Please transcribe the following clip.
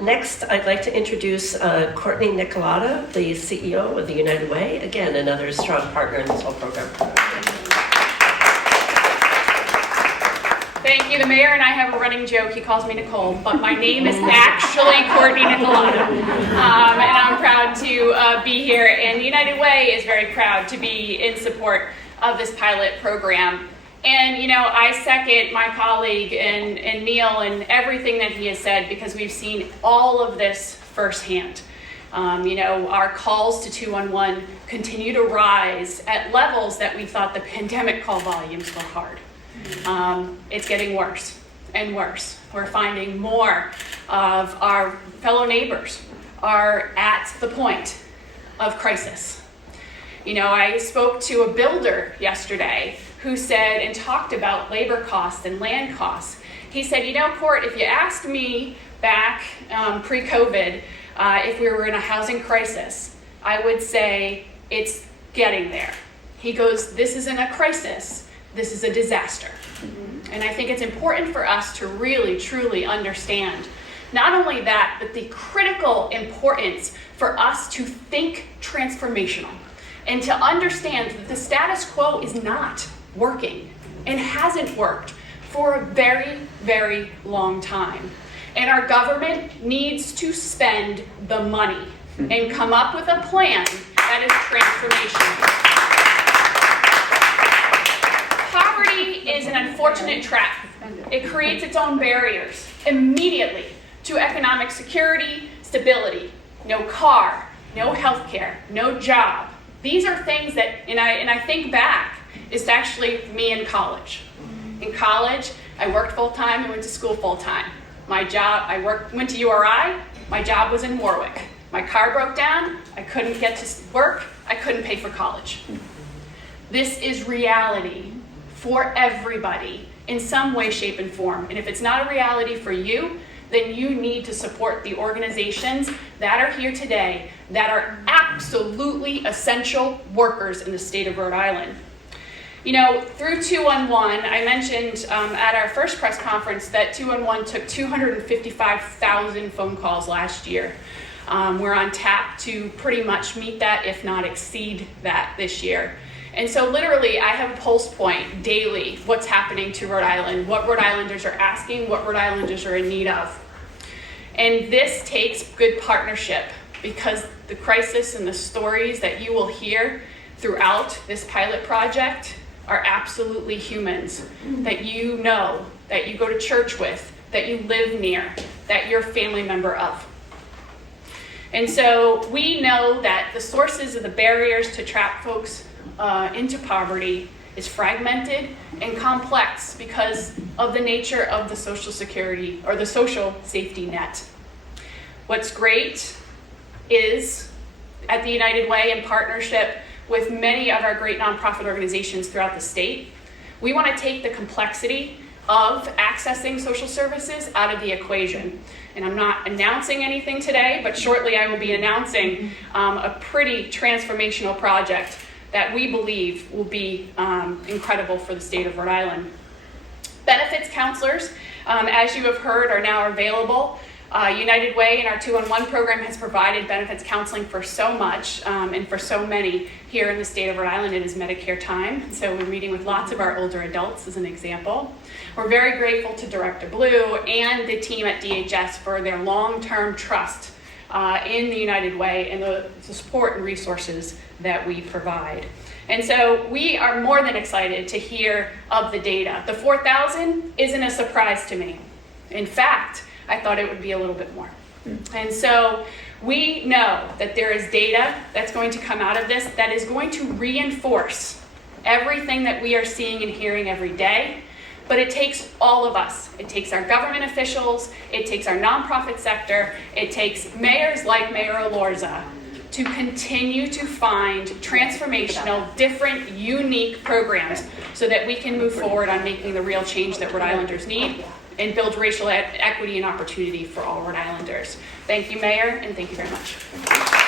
Next, I'd like to introduce Cortney Nicolato, the CEO of the United Way. Again, another strong partner in this whole program. Thank you. The mayor and I have a running joke. He calls me Nicole, but my name is actually Cortney Nicolato. And I'm proud to be here. And the United Way is very proud to be in support of this pilot program. And, you know, I second my colleague and Neil and everything that he has said, because we've seen all of this firsthand. You know, our calls to 211 continue to rise at levels that we thought the pandemic call volumes were hard. It's getting worse and worse. We're finding more of our fellow neighbors are at the point of crisis. You know, I spoke to a builder yesterday who said and talked about labor costs and land costs. He said, you know, Court, if you asked me back pre-COVID if we were in a housing crisis, I would say it's getting there. He goes, this isn't a crisis, this is a disaster. And I think it's important for us to really, truly understand not only that, but the critical importance for us to think transformational and to understand that the status quo is not working and hasn't worked for a very, very long time. And our government needs to spend the money and come up with a plan that is transformational. Poverty is an unfortunate trap. It creates its own barriers immediately to economic security, stability. No car, no health care, no job. These are things that, and I think back, is actually me in college. In college, I worked full-time and went to school full-time. My job, went to URI, my job was in Warwick. My car broke down, I couldn't get to work, I couldn't pay for college. This is reality for everybody in some way, shape, and form. And if it's not a reality for you, then you need to support the organizations that are here today that are absolutely essential workers in the state of Rhode Island. You know, through 211, I mentioned at our first press conference that 211 took 255,000 phone calls last year. We're on tap to pretty much meet that, if not exceed that this year. And so literally, I have a pulse point daily, what's happening to Rhode Island, what Rhode Islanders are asking, what Rhode Islanders are in need of. And this takes good partnership, because the crisis and the stories that you will hear throughout this pilot project are absolutely humans that you know, that you go to church with, that you live near, that you're a family member of. And so we know that the sources of the barriers to trap folks into poverty is fragmented and complex because of the nature of the social security or the social safety net. What's great is at the United Way, in partnership with many of our great nonprofit organizations throughout the state, we want to take the complexity of accessing social services out of the equation. And I'm not announcing anything today, but shortly I will be announcing a pretty transformational project that we believe will be incredible for the state of Rhode Island. Benefits counselors, as you have heard, are now available. United Way and our 211 program has provided benefits counseling for so much and for so many here in the state of Rhode Island. It is Medicare time, so we're meeting with lots of our older adults as an example. We're very grateful to Director Blue and the team at DHS for their long-term trust in the United Way and the support and resources that we provide. And so we are more than excited to hear of the data. The 4,000 isn't a surprise to me. In fact, I thought it would be a little bit more. And so we know that there is data that's going to come out of this that is going to reinforce everything that we are seeing and hearing every day. But it takes all of us. It takes our government officials, it takes our nonprofit sector, it takes mayors like Mayor Elorza to continue to find transformational, different, unique programs so that we can move forward on making the real change that Rhode Islanders need and build racial equity and opportunity for all Rhode Islanders. Thank you, Mayor, and thank you very much.